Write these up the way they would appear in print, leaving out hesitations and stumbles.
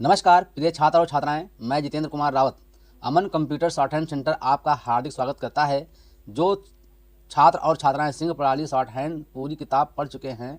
नमस्कार प्रिय छात्र और छात्राएं, मैं जितेंद्र कुमार रावत अमन कंप्यूटर शॉर्ट हैंड सेंटर आपका हार्दिक स्वागत करता है। जो छात्र और छात्राएं सिंह प्रणाली शॉर्ट हैंड पूरी किताब पढ़ चुके हैं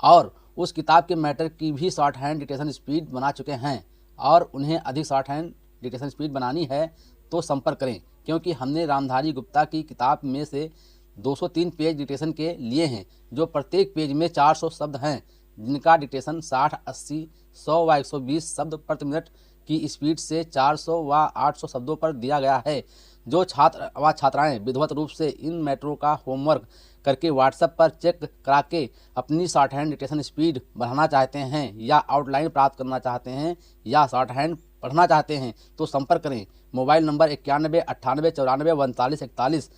और उस किताब के मैटर की भी शॉर्ट हैंड डिक्टेशन स्पीड बना चुके हैं और उन्हें अधिक शॉर्ट हैंड डिक्टेशन स्पीड बनानी है तो संपर्क करें, क्योंकि हमने रामधारी गुप्ता की किताब में से 203 पेज डिक्टेशन के लिए हैं, जो प्रत्येक पेज में 400 शब्द हैं, जिनका डिक्टेशन 60, 80, 100 व 120 शब्द प्रति मिनट की स्पीड से 400 व 800 शब्दों पर दिया गया है। जो छात्र व छात्राएं विधिवत रूप से इन मैटरों का होमवर्क करके व्हाट्सएप पर चेक करा के अपनी शॉर्ट हैंड डिक्टेशन स्पीड बढ़ाना चाहते हैं या आउटलाइन प्राप्त करना चाहते हैं या शॉर्ट हैंड पढ़ना चाहते हैं तो संपर्क करें। मोबाइल नंबर 91 98 94 39 41,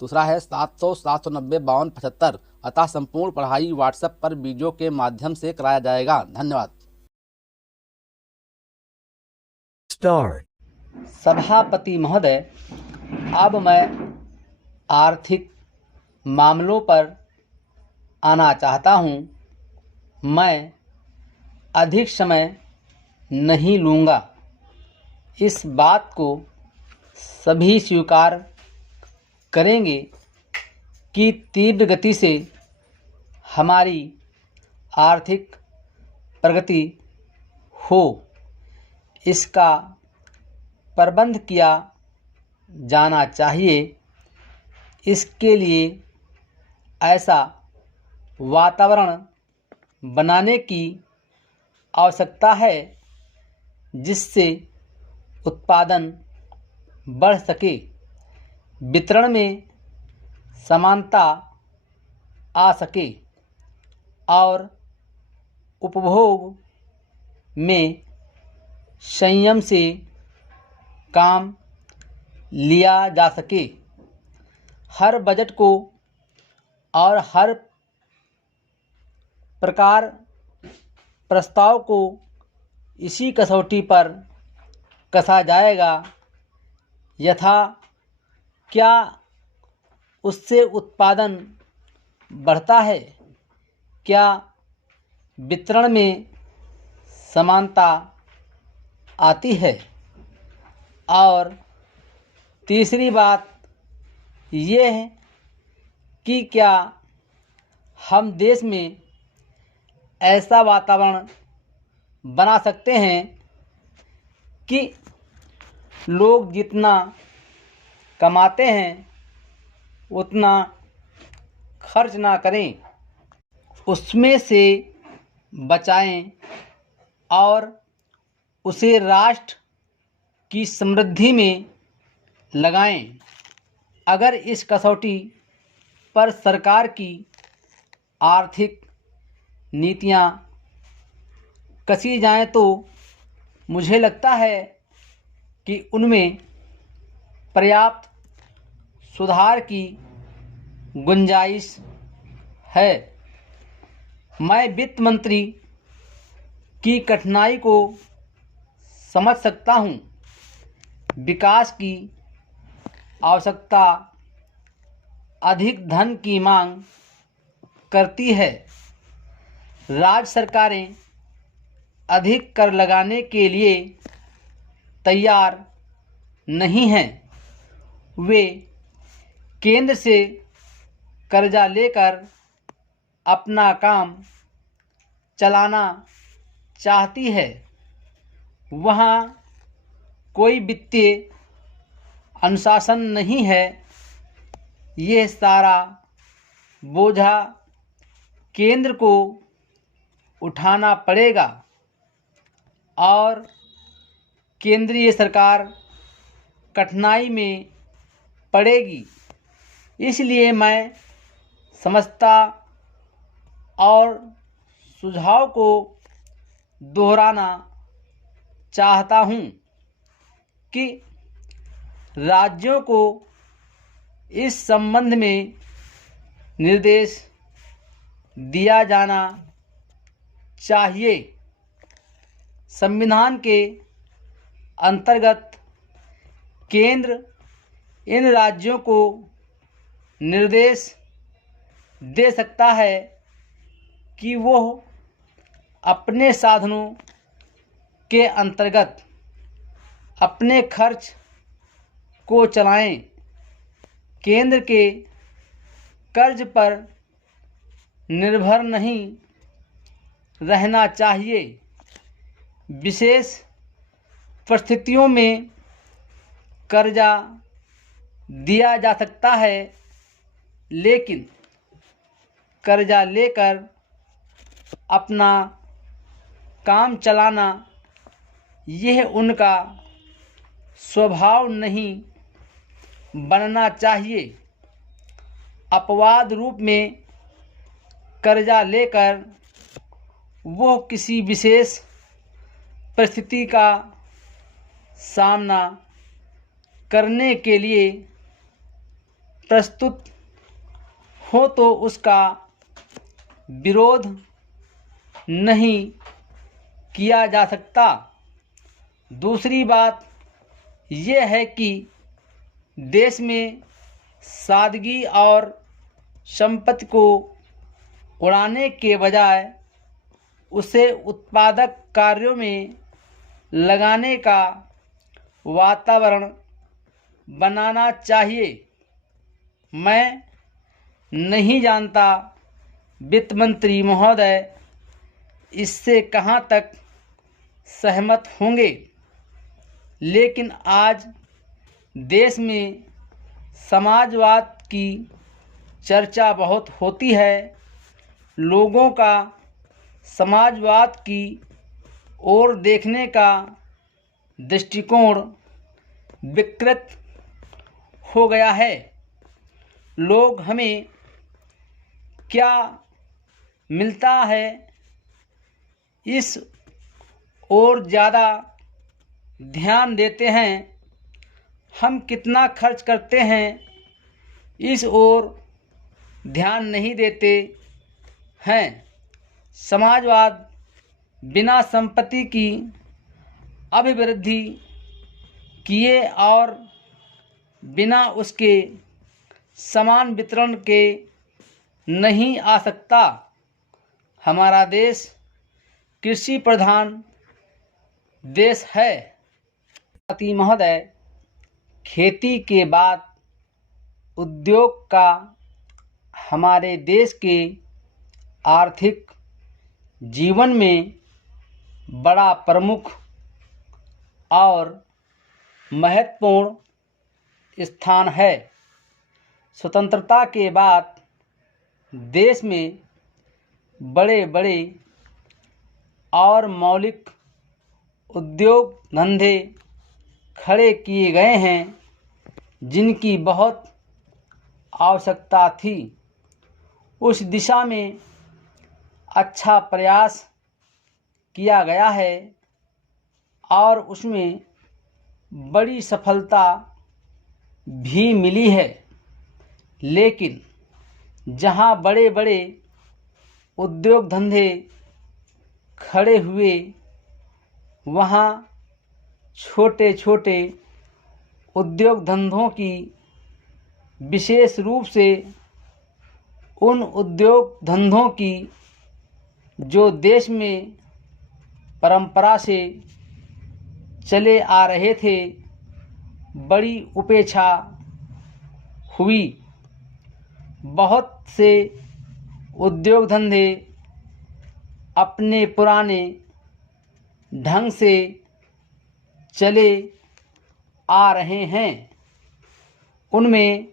दूसरा है 700 790 52 75। अतः संपूर्ण पढ़ाई व्हाट्सएप पर वीडियो के माध्यम से कराया जाएगा। धन्यवाद। सभापति महोदय, अब मैं आर्थिक मामलों पर आना चाहता हूँ। मैं अधिक समय नहीं लूँगा। इस बात को सभी स्वीकार करेंगे कि तीव्र गति से हमारी आर्थिक प्रगति हो, इसका प्रबंध किया जाना चाहिए। इसके लिए ऐसा वातावरण बनाने की आवश्यकता है जिससे उत्पादन बढ़ सके, वितरण में समानता आ सके और उपभोग में संयम से काम लिया जा सके। हर बजट को और हर प्रकार प्रस्ताव को इसी कसौटी पर कसा जाएगा, यथा क्या उससे उत्पादन बढ़ता है, क्या वितरण में समानता आती है, और तीसरी बात ये है कि क्या हम देश में ऐसा वातावरण बना सकते हैं कि लोग जितना कमाते हैं उतना खर्च ना करें, उसमें से बचाएं और उसे राष्ट्र की समृद्धि में लगाएं। अगर इस कसौटी पर सरकार की आर्थिक नीतियां कसी जाएं तो मुझे लगता है कि उनमें पर्याप्त सुधार की गुंजाइश है। मैं वित्त मंत्री की कठिनाई को समझ सकता हूँ। विकास की आवश्यकता अधिक धन की मांग करती है। राज्य सरकारें अधिक कर लगाने के लिए तैयार नहीं हैं। वे केंद्र से कर्जा लेकर अपना काम चलाना चाहती है। वहाँ कोई वित्तीय अनुशासन नहीं है। यह सारा बोझा केंद्र को उठाना पड़ेगा और केंद्रीय सरकार कठिनाई में पड़ेगी। इसलिए मैं समझता और सुझाव को दोहराना चाहता हूँ कि राज्यों को इस संबंध में निर्देश दिया जाना चाहिए। संविधान के अंतर्गत केंद्र इन राज्यों को निर्देश दे सकता है कि वो अपने साधनों के अंतर्गत अपने खर्च को चलाएं। केंद्र के कर्ज पर निर्भर नहीं रहना चाहिए। विशेष परिस्थितियों में कर्जा दिया जा सकता है, लेकिन कर्जा लेकर अपना काम चलाना यह उनका स्वभाव नहीं बनना चाहिए। अपवाद रूप में कर्जा लेकर वो किसी विशेष परिस्थिति का सामना करने के लिए प्रस्तुत हो तो उसका विरोध नहीं किया जा सकता। दूसरी बात यह है कि देश में सादगी और संपत्ति को उड़ाने के बजाय उसे उत्पादक कार्यों में लगाने का वातावरण बनाना चाहिए। मैं नहीं जानता वित्त मंत्री महोदय इससे कहाँ तक सहमत होंगे, लेकिन आज देश में समाजवाद की चर्चा बहुत होती है। लोगों का समाजवाद की ओर देखने का दृष्टिकोण विकृत हो गया है। लोग हमें क्या मिलता है इस ओर ज़्यादा ध्यान देते हैं, हम कितना खर्च करते हैं इस ओर ध्यान नहीं देते हैं। समाजवाद बिना संपत्ति की अभिवृद्धि किए और बिना उसके समान वितरण के नहीं आ सकता। हमारा देश कृषि प्रधान देश है। अति महोदय, खेती के बाद उद्योग का हमारे देश के आर्थिक जीवन में बड़ा प्रमुख और महत्वपूर्ण स्थान है। स्वतंत्रता के बाद देश में बड़े बड़े और मौलिक उद्योग धंधे खड़े किए गए हैं, जिनकी बहुत आवश्यकता थी। उस दिशा में अच्छा प्रयास किया गया है और उसमें बड़ी सफलता भी मिली है। लेकिन जहां बड़े बड़े उद्योग धंधे खड़े हुए, वहां छोटे छोटे उद्योग धंधों की, विशेष रूप से उन उद्योग धंधों की जो देश में परंपरा से चले आ रहे थे, बड़ी उपेक्षा हुई। बहुत से उद्योग धंधे अपने पुराने ढंग से चले आ रहे हैं, उनमें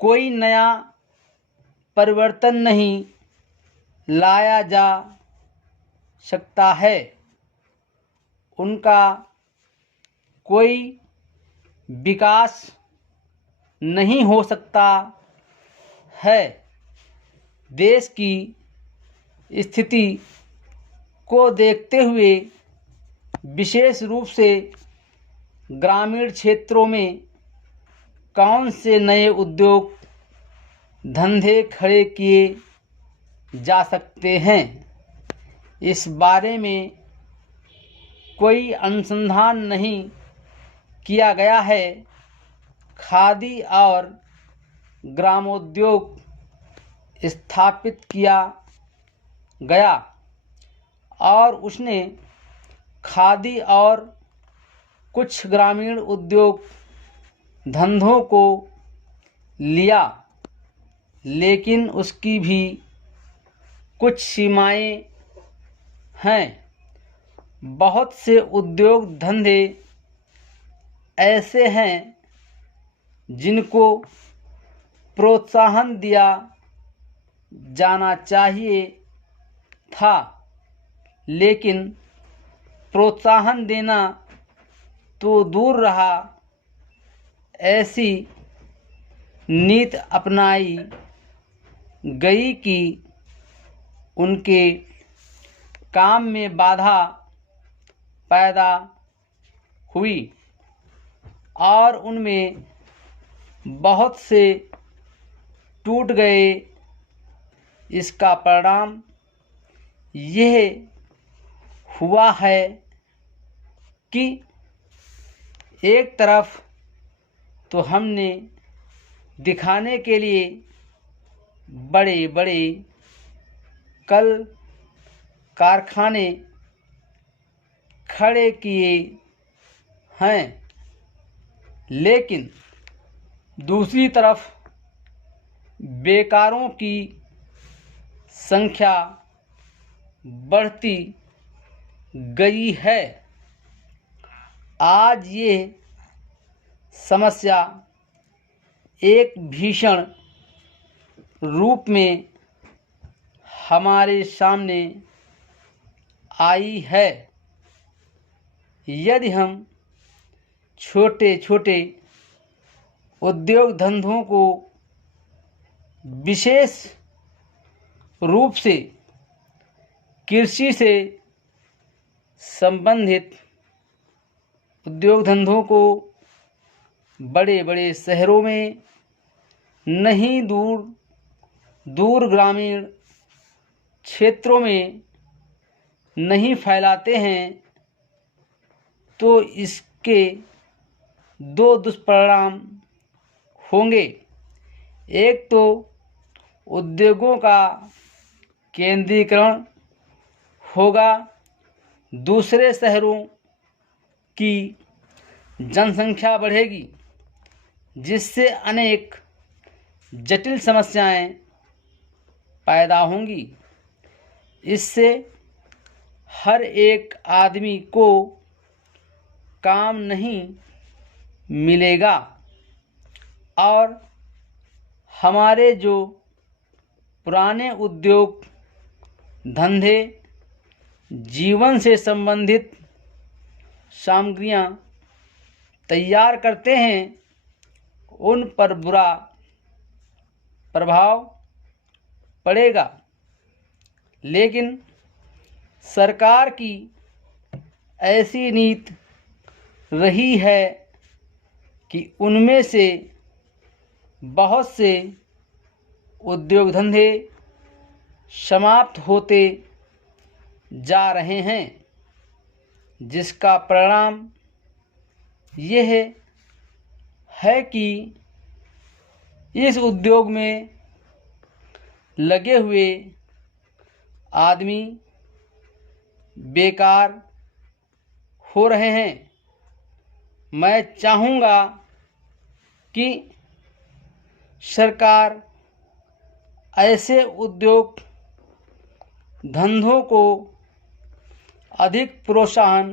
कोई नया परिवर्तन नहीं लाया जा सकता है, उनका कोई विकास नहीं हो सकता है। देश की स्थिति को देखते हुए विशेष रूप से ग्रामीण क्षेत्रों में कौन से नए उद्योग धंधे खड़े किए जा सकते हैं, इस बारे में कोई अनुसंधान नहीं किया गया है। खादी और ग्रामोद्योग स्थापित किया गया और उसने खादी और कुछ ग्रामीण उद्योग धंधों को लिया, लेकिन उसकी भी कुछ सीमाएं हैं। बहुत से उद्योग धंधे ऐसे हैं जिनको प्रोत्साहन दिया जाना चाहिए था, लेकिन प्रोत्साहन देना तो दूर रहा, ऐसी नीति अपनाई गई कि उनके काम में बाधा पैदा हुई और उनमें बहुत से टूट गए। इसका परिणाम यह हुआ है कि एक तरफ तो हमने दिखाने के लिए बड़े बड़े कल कारखाने खड़े किए हैं, लेकिन दूसरी तरफ बेकारों की संख्या बढ़ती गई है। आज ये समस्या एक भीषण रूप में हमारे सामने आई है। यदि हम छोटे छोटे उद्योग धंधों को विशेष रूप से कृषि से संबंधित उद्योग धंधों को बड़े बड़े शहरों में नहीं, दूर दूर ग्रामीण क्षेत्रों में नहीं फैलाते हैं, तो इसके दो दुष्परिणाम होंगे। एक तो उद्योगों का केंद्रीकरण होगा, दूसरे शहरों की जनसंख्या बढ़ेगी, जिससे अनेक जटिल समस्याएं पैदा होंगी। इससे हर एक आदमी को काम नहीं मिलेगा और हमारे जो पुराने उद्योग धंधे, जीवन से संबंधित सामग्रियां तैयार करते हैं, उन पर बुरा प्रभाव पड़ेगा। लेकिन सरकार की ऐसी नीति रही है कि उनमें से बहुत से उद्योग धंधे समाप्त होते जा रहे हैं, जिसका परिणाम यह है कि इस उद्योग में लगे हुए आदमी बेकार हो रहे हैं। मैं चाहूँगा कि सरकार ऐसे उद्योग धंधों को अधिक प्रोत्साहन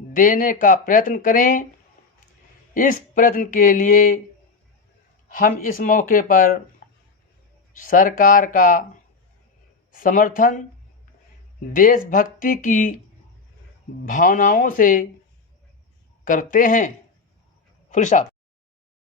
देने का प्रयत्न करें। इस प्रयत्न के लिए हम इस मौके पर सरकार का समर्थन देशभक्ति की भावनाओं से करते हैं। Full stop.